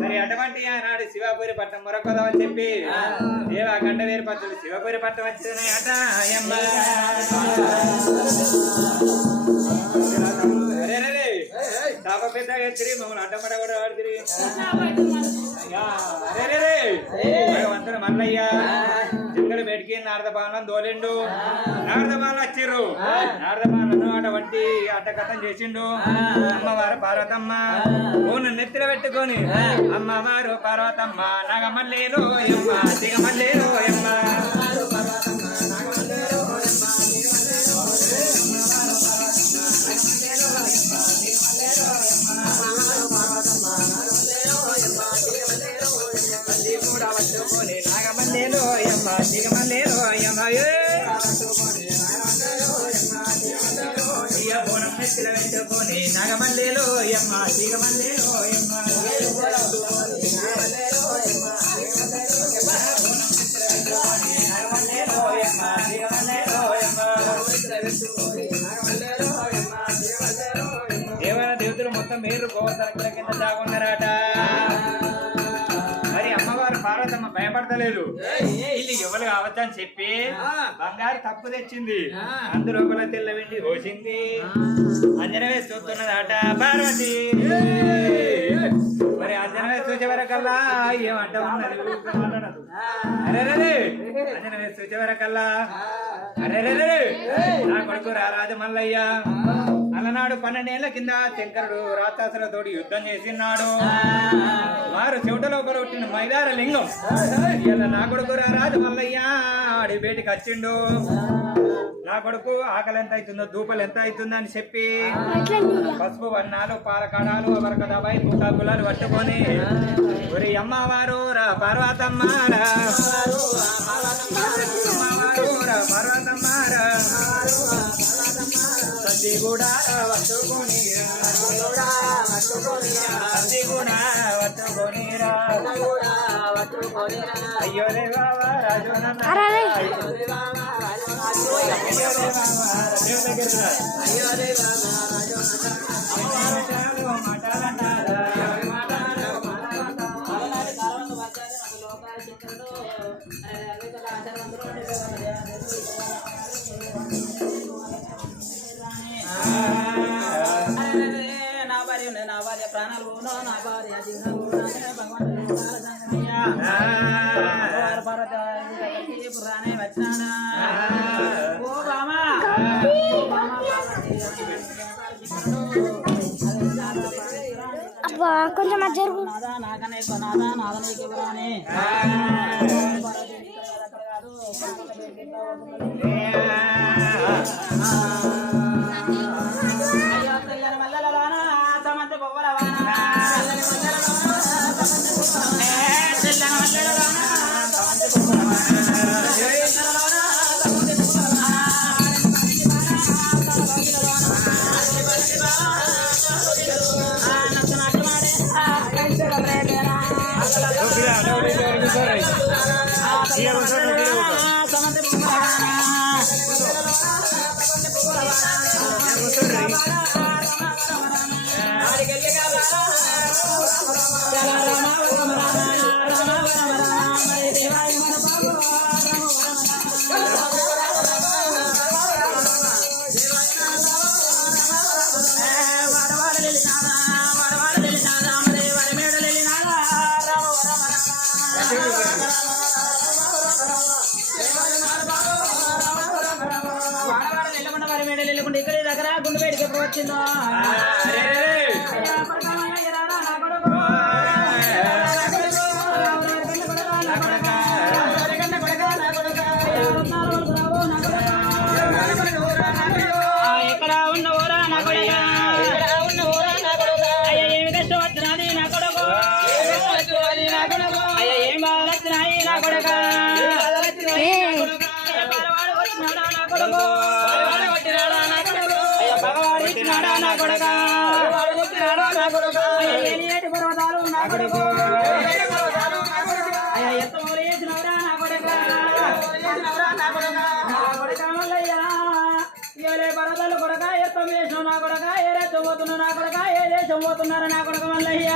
మరి అటువంటి ఆనాడు శివపురి పట్టం మరొకదని చెప్పి దేవా గంట వేరు పట్టుడు శివపురి పట్టం వచ్చింది అట తాప పెద్దగా తిరిగి మమ్మల్ని అడ్డమడ కూడా వాడు తిరిగి భగవంతుడు మల్లయ్య జింగలు బయటికి నారదపాలను దోలిండు నారదపాలు వచ్చిర్రు నారదపాలను అటువంటి అడ్డకథం చేసిండు అమ్మవారు పార్వతమ్మ ఊను నెత్తిన పెట్టుకొని అమ్మవారు పార్వతమ్మ నాగమల్లేరు ఎమ్మ దిగమల్లేరు ఎమ్మ నాగమల్లేరు ఎమ్మ దిగమల్లేరు ఎమ్మ నెత్తిన పెట్టుకొని నాగమల్లేరు ఎమ్మ దిగమల్లేరు ఎమ్మ దేవర దేవతలు మొత్తం మీరు గోవర్ధన కింద దాగున్నారట. మరి అమ్మవారు పార్వతమ్మ భయపడతలేదు వీళ్ళు ఎవరు కావచ్చని చెప్పి బంగారు తప్పు తెచ్చింది అందులో తెల్ల వెండి పోసింది అంజనవే చూస్తున్నదట పార్వతి. మరి అంజనవే చూసే వరకల్లా ఏమంట ఉన్నది అరే అంజనవే చూసే వరకల్లా అరే నా కొడుకు రారాజు మల్లయ్య అలనాడు 12 ఏళ్ల కింద శంకరుడు రాక్షసులతోటి యుద్ధం చేసినాడు. వారు చెవిట లోపల పుట్టిన మైదార లింగం ఇలా నా కొడుకు రారాజు మల్లయ్య ఆడి బయటికి వచ్చిండు. నా కొడుకు ఆకలి ఎంత అవుతుందో దూపలు ఎంత అవుతుందో అని చెప్పి పసుపు వన్నాలు పాలకాడాలు వరకదాబాయి గులాలు పట్టుకొని ఒరి అమ్మవారు రా పార్వతమ్మారా పార్వతమ్మారా సతి కూడా పట్టుకొని అయ్యో రే బాబా రాజు నా భార్య ప్రాణాలు నా భార్య జీవనాలు పురాణే వచ్చినాడా ఓ బామా కొంచెం జరుగు నాకనే నాదా నాదనకి పురాణే ఇక్కడ దగ్గర గుండు బయటకి ఎప్పుడు వచ్చిందో ఎక్కడ ఉన్న ఊరా నా కొడుక అయ్యా ఏమి కష్టం వచ్చినది నా కొడుకు అయ్యా ఏం బాధలు వచ్చినాయి నా కొడుక పర్వతాలు నా కొడుకు అయ్యా ఎంత చేసినవరా నా కొడుక పర్వతాలు కొడక ఎత్తం చేసిన నా కొడక ఏరెత్తపోతున్నా నా కొడక కొడక ఏ దేశం పోతున్నారు నా కొడక మల్లయ్య